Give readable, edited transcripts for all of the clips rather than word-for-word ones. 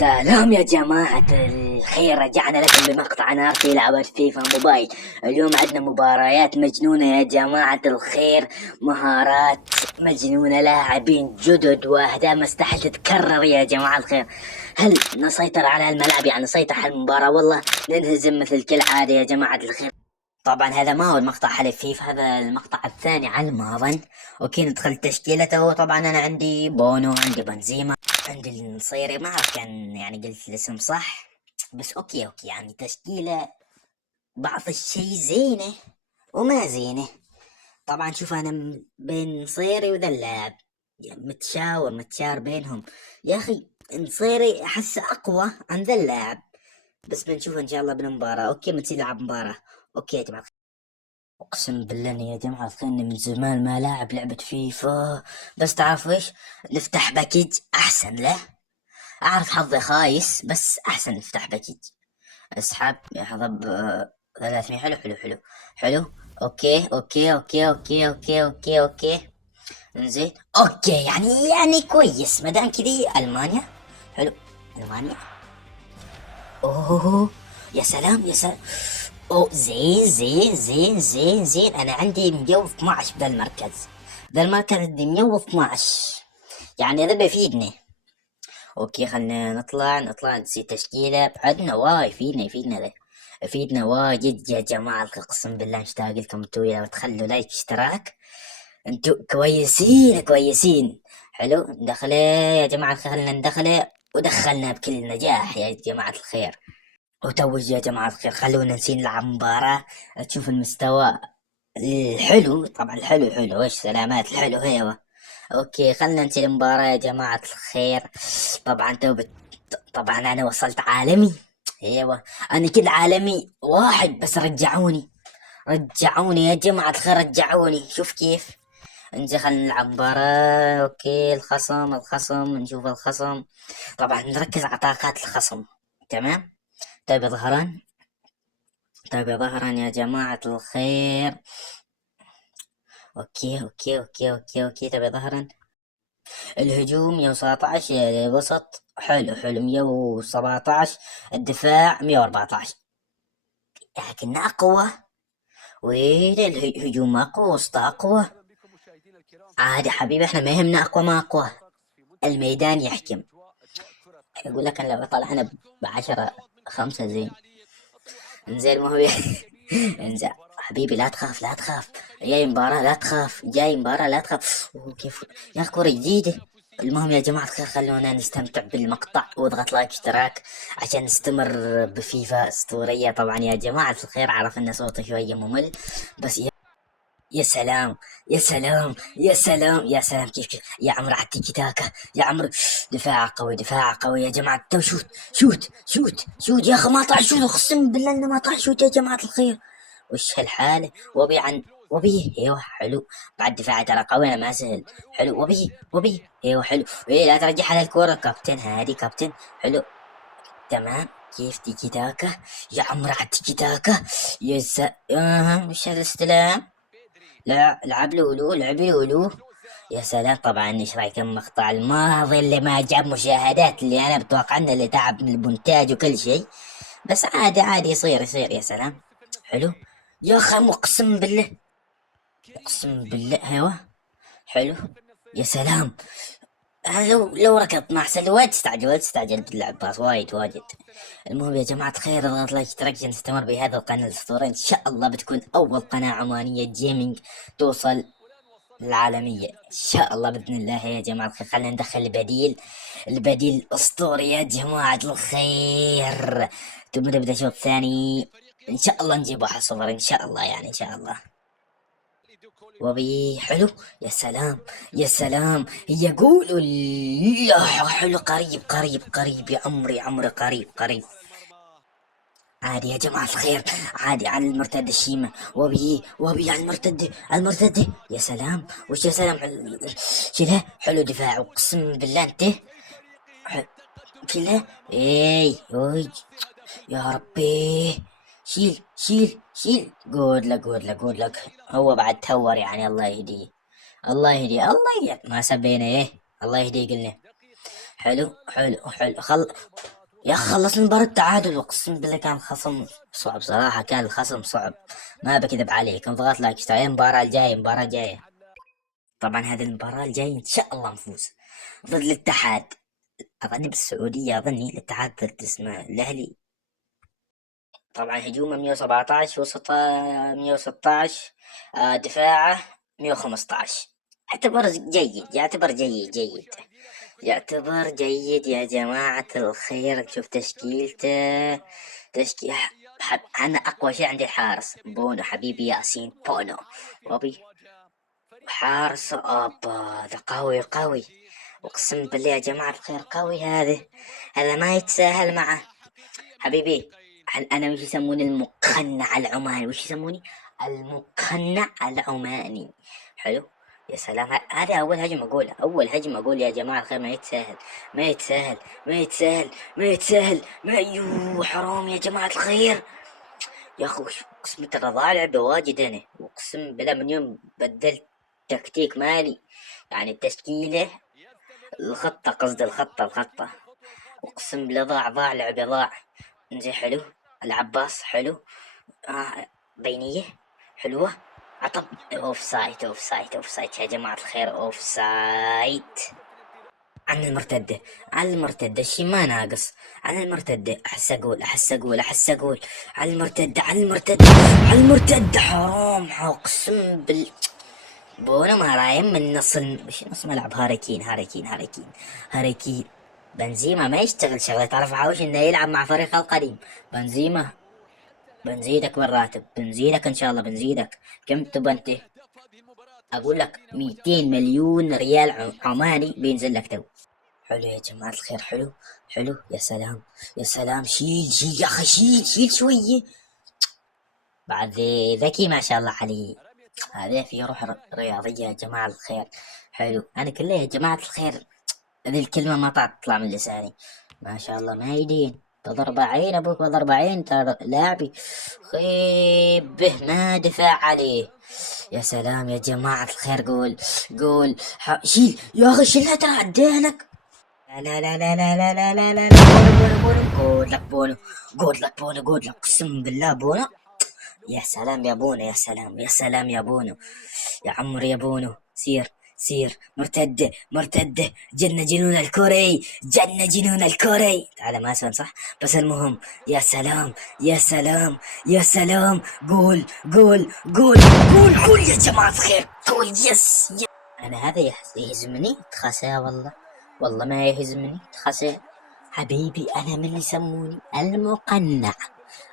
سلام يا جماعة الخير، رجعنا لكم بمقطع نار في لعبة فيفا موبايل. اليوم عندنا مباريات مجنونة يا جماعة الخير، مهارات مجنونة، لاعبين جدد وأهداف مستحيل تتكرر يا جماعة الخير. هل نسيطر على الملعب؟ يعني نسيطر على المباراة والله ننهزم مثل كل عادة يا جماعة الخير. طبعا هذا ما هو المقطع حلف فيفا، هذا المقطع الثاني على ما أظن. اوكي ندخل تشكيلته. طبعا انا عندي بونو، عندي بنزيما، عندي النصيري، ما اعرف كان يعني قلت الاسم صح، بس اوكي يعني تشكيلة بعض الشي زينة وما زينة. طبعا شوف انا بين نصيري وذا اللاعب يعني متشار بينهم. يا اخي نصيري احسه اقوى عن ذا اللاعب، بس بنشوف ان شاء الله بالمباراة. اوكي بنصير نلعب مباراة. اوكي يا جماعة، اقسم بالله اني يا جماعة الخير إني من زمان ما لاعب لعبة فيفا. بس تعرفوا ايش؟ نفتح باكيج احسن له. اعرف حظي خايس بس احسن نفتح باكيج. اسحب يا حظب 300. حلو حلو حلو حلو. اوكي. انزين اوكي يعني كويس مدام كذي. المانيا حلو. المانيا اوه يا سلام يا سلام. اوه زين انا عندي مجوف 12 بذا المركز. ذا المركز عندي مجوف 12، يعني هذا بيفيدني. اوكي خلنا نطلع نسي تشكيلة بعدنا. واي يفيدنا ذا، يفيدنا واجد يا جماعة. اقسم بالله مشتاق لكم انتو، اذا تخلوا لايك اشتراك انتو كويسين. حلو ندخله يا جماعة الخير، خلنا ندخله ودخلنا بكل نجاح يا جماعة الخير. وتوج يا جماعة الخير، خلونا نسي نلعب مباراة تشوف المستوى الحلو. طبعا الحلو وش سلامات الحلو هيوه. اوكي خلنا نسي المباراة يا جماعة الخير. طبعا طبعا انا وصلت عالمي. ايوه انا كده عالمي واحد، بس رجعوني يا جماعة الخير، رجعوني. شوف كيف. انزين خلنا نلعب مباراة. اوكي الخصم نشوف الخصم. طبعا نركز على طاقات الخصم. تمام. طيب يا ظهرا يا جماعة الخير. اوكي. طيب يا ظهرا. الهجوم 117، الوسط حلو 117، الدفاع 114. لكن اقوى. وين الهجوم اقوى، وسط اقوى. عادي حبيبي، احنا ما يهمنا اقوى ما اقوى، الميدان يحكم. يقول لك انا لو طلعنا ب10-5 زين. انزين ما هو انزين حبيبي، لا تخاف. جاي مباراة لا تخاف. أوه كيف يا اخي كورة جديدة. المهم يا جماعة الخير، خلونا نستمتع بالمقطع واضغط لايك اشتراك عشان نستمر بفيفا اسطورية. طبعا يا جماعة الخير عرف ان صوتي شوية ممل، بس يا سلام كيف يا عمرو على التيكي تاكا يا عمرو. دفاع قوي يا جماعة. تو شوت يا اخي، ما طلع شوت، اقسم بالله انه ما طلع شوت يا جماعة الخير. وش هالحالة. وبيه ايوه حلو. بعد دفاع ترى قوي، انا ما سهل. حلو وبيه ايوه حلو. ايه لا ترجع على الكورة كابتن، هادي كابتن. حلو تمام. كيف تيكي تاكا يا عمرو على التيكي تاكا. وش هذا الاستلام. لا لعب له ولو. يا سلام. طبعا ايش رايك المقطع الماضي اللي ما جاب مشاهدات، اللي انا بتوقع انه اللي تعب من المونتاج وكل شيء، بس عادي يصير. يا سلام حلو. يا اخي اقسم بالله ايوه حلو. يا سلام. لو ركضت مع سلوى وايد تستعجل باللعب باص وايد. المهم يا جماعة الخير، اضغط لايك اشتراك عشان نستمر بهذا القناة الأسطورية. إن شاء الله بتكون أول قناة عمانية جيمنج توصل العالمية إن شاء الله بإذن الله يا جماعة الخير. خلينا ندخل البديل الأسطوري يا جماعة الخير. ثم نبدأ شوط ثاني إن شاء الله نجيب 1-0 إن شاء الله، يعني إن شاء الله. وبي حلو. يا سلام هي قولوا يا حلو. قريب يا عمري قريب. عادي يا جماعة الخير، عادي على المرتد الشيمة. وبي على المرتد يا سلام. وش يا سلام. شيلها حلو. دفاع اقسم بالله انت. ح- شيلها. اوي يا ربي. شيل. جود لك. هو بعد تهور يعني. الله يهديه ما سبينا. الله يهديه قلنا. حلو حلو حلو يا أخي خلص مباراة التعادل، اقسم بالله كان الخصم صعب صراحة، كان الخصم صعب، ما بكذب عليك. انضغط لايك اشتري المباراة الجاية، المباراة الجاية طبعا هذه المباراة الجاية ان شاء الله نفوز ضد الاتحاد، اظني بالسعودية، اظني الاتحاد ضد اسمه الاهلي. طبعا هجومه 117، وسطه 116، دفاعه 115. يعتبر جيد، يعتبر جيد، يعتبر جيد يا جماعة الخير. شوف تشكيلته، تشكيل أنا أقوى شيء عندي الحارس بونو، حبيبي ياسين بونو. وبي حارس أبا، ذا قوي قوي، أقسم بالله يا جماعة الخير قوي هذا ما يتساهل معه حبيبي. أنا وش يسموني المقنع العماني، وش يسموني المقنع العماني. حلو، يا سلام. هذا أول هجمة أقولها، أول هجمة أقول يا جماعة الخير ما يتساهل، ما يتساهل، ما يتساهل، ما يتساهل، ما يو حرام يا جماعة الخير. يا أخو أقسم ترى ضايع بواجد أنا، أقسم بالله من يوم بدلت تكتيك مالي، يعني التشكيلة، الخطة قصدي، الخطة اقسم بالله ضاع لعبه ضاع. انزين حلو، العباس حلو، بينية حلوة، عطب. اوف سايد يا جماعة الخير، اوف سايد. عن المرتدة، عن المرتدة شي ما ناقص، عن المرتدة احس اقول على المرتدة، حرام، اقسم بونا ما رايم من نص ملعب. هاري كين بنزيما ما يشتغل شغله، تعرف عاوش انه يلعب مع فريق القديم. بنزيما بنزيدك بالراتب، بنزيدك ان شاء الله، بنزيدك. كم تبى انت؟ اقول لك 200 مليون ريال عماني بينزل لك تو. حلو يا جماعة الخير، حلو حلو، يا سلام يا سلام، شيل يا اخي، شيل شوية بعد. ذكي ما شاء الله عليه، هذا في روح رياضية يا جماعة الخير. حلو، أنا كله يا جماعة الخير هذه الكلمة ما تطلع من لساني، ما شاء الله. ما يدين بضرب عين أبوك، بضرب عين ترى لاعبي خيب به، ما دفاع عليه. يا سلام يا جماعة الخير، قول شيل يا أخي، شيلها ترى عدينك. لا بونو قول لك اقسم بالله بونو. يا سلام يا بونو، يا سلام يا بونو، يا عمرو يا بونو. سير مرتدة جنة جنون الكوري. تعال ما اسمع صح، بس المهم. يا سلام يا سلام. قول يا جماعة الخير، قول يس. أنا هذا يهزمني تخسى، والله ما يهزمني تخسى حبيبي. أنا من اللي يسموني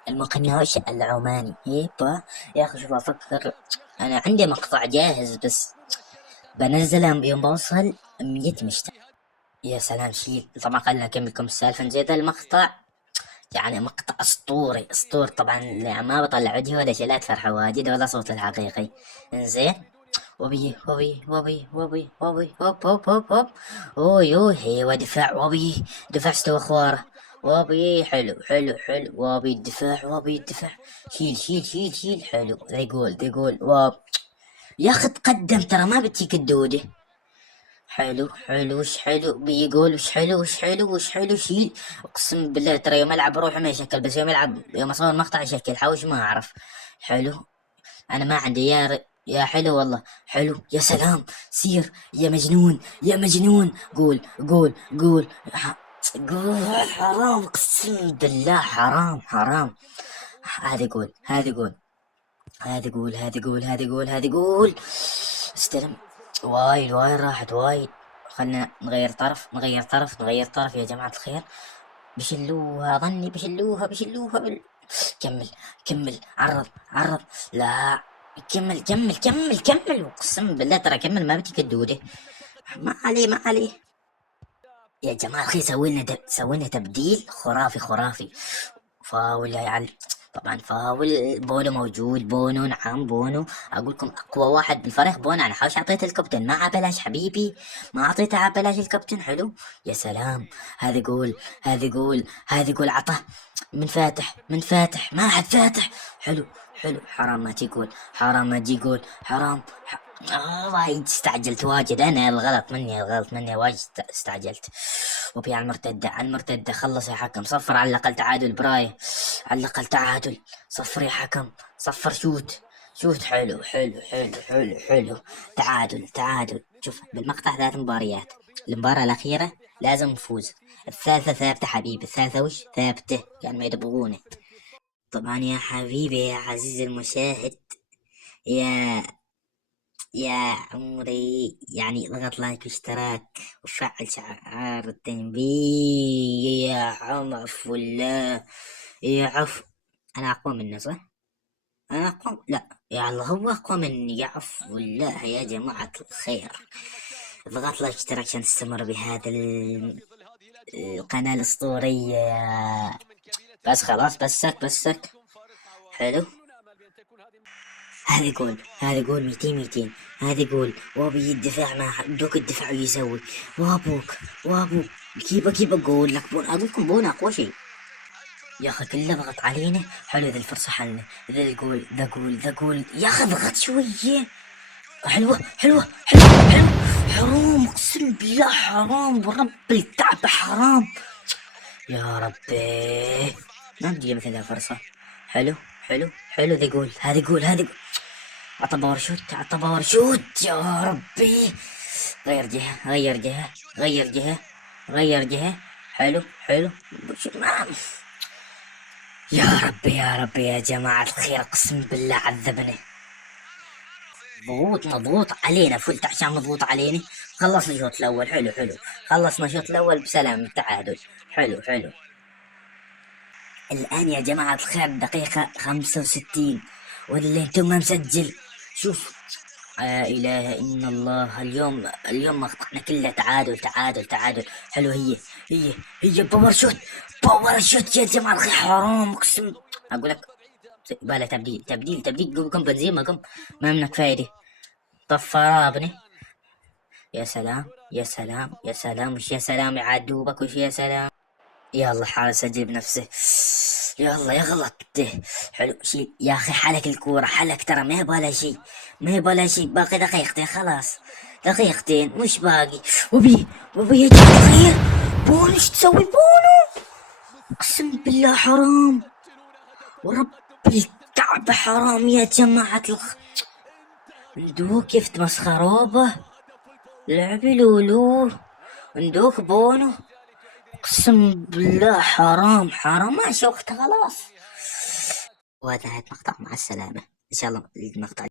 المقنع وش العماني يبا. يا أخي شوف أفكر، أنا عندي مقطع جاهز بس بنزله يوم بوصل 100 مشترك. يا سلام شيل. طبعا خلينا أكمل لكم السالفة. نزيد المقطع، يعني مقطع أسطوري طبعا، يعني ما بطلع فيديو ولا شيء، لا تفرحوا واجد ولا صوت الحقيقي. انزين، وبي اوي ايوه دفاع، دفاع استوى خواره. حلو الدفاع. شيل حلو، ذي جول يا اخي تقدم ترى، ما بتجيك الدودة. حلو وش حلو بيقول، وش حلو شيل. اقسم بالله ترى يوم العب روحه ما يشكل، بس يوم اصور مقطع يشكل، حوش ما اعرف. حلو، انا ما عندي يا حلو والله، حلو يا سلام. سير يا مجنون قول حرام، اقسم بالله حرام. هذه قول استلم. وايد راحت وايد. خلنا نغير طرف يا جماعة الخير. بشلوها ظني، بشلوها كمل عرض. لا، كمل اقسم بالله ترى كمل، ما بتيك الدودة. ما عليه يا جماعة الخير. سوينا تبديل خرافي. فاول يا علي، طبعا فاول. بونو موجود، نعم بونو. اقول لكم اقوى واحد بالفريق بونو. انا حاوش اعطيته الكابتن ما عبلاش حبيبي، ما اعطيته عبلاش الكابتن. حلو يا سلام. هذه قول عطه من فاتح ما حد فاتح. حلو حرام ما تجي جول، حرام. وايد استعجلت واجد، انا الغلط مني واجد استعجلت. وبي على المرتدة، على المرتدة، خلص يا حكم، صفر على الاقل تعادل براي، على الاقل تعادل، صفر يا حكم، صفر، شوت حلو. تعادل. شوف بالمقطع 3 مباريات، المباراة الأخيرة لازم نفوز، الثالثة ثابتة حبيبي، الثالثة وش ثابتة، يعني ما يدبغونه. طبعا يا حبيبي يا عزيزي المشاهد، يا يا عمري، يعني اضغط لايك واشتراك وفعل شعار التنبيه يا عفو الله، يا عفو. انا اقوى منه صح؟ انا اقوى، لا يا الله هو اقوى مني، يا عفو الله يا جماعة الخير. اضغط لايك واشتراك عشان تستمر بهذا القناة الاسطورية. بس خلاص، بسك. حلو. هذا جول 200. هذا جول، وابي الدفاع ما دوك الدفاع يسوي، وابوك كيف اقول لك، اقول لكم بون اقوى شيء يا اخي، كله ضغط علينا. حلو ذا الفرصة حلنا، ذا الجول، ذا جول يا اخي، ضغط شوية. حلوة. حرام، اقسم بالله حرام، ورب الكعبة حرام، يا ربي. ما بدي مثل ذا الفرصة. حلو ذا جول، هذا جول. عطى باور شوت يا ربي. غير جهة. حلو. نعم. يا ربي يا جماعة الخير، اقسم بالله عذبني. مضغوط علينا فلت عشان مضغوط علينا. خلصنا الشوط الأول، حلو. خلصنا الشوط الأول بسلام، التعادل حلو. الآن يا جماعة الخير دقيقة 65، واللي انتم ما مسجل. شوف، لا إله إلا الله، اليوم مقطعنا كله تعادل. حلو. هي باور شوت يا جماعة الخير، حرام اقسم. أقول لك بالا تبديل، قم بنزيما قم، ما منك فايدة. طفرها ابني. يا سلام وش يا سلام، يعدوبك وش يا سلام. يلا حارس سجل بنفسه، يلا يغلط. حلو شيل يا اخي، حلك الكورة، حلك ترى، ما يبغى شيء، باقي دقيقتين خلاص، دقيقتين مش باقي. وبي يا جماعة الخير، بونو ايش تسوي بونو، اقسم بالله حرام، ورب الكعبة حرام يا جماعة ندوك كيف تمسخروبه، لعبي لولو، ندوك بونو، اقسم بالله حرام، ما شفت خلاص. وهذا مقطع، مع السلامة، ان شاء الله المقطع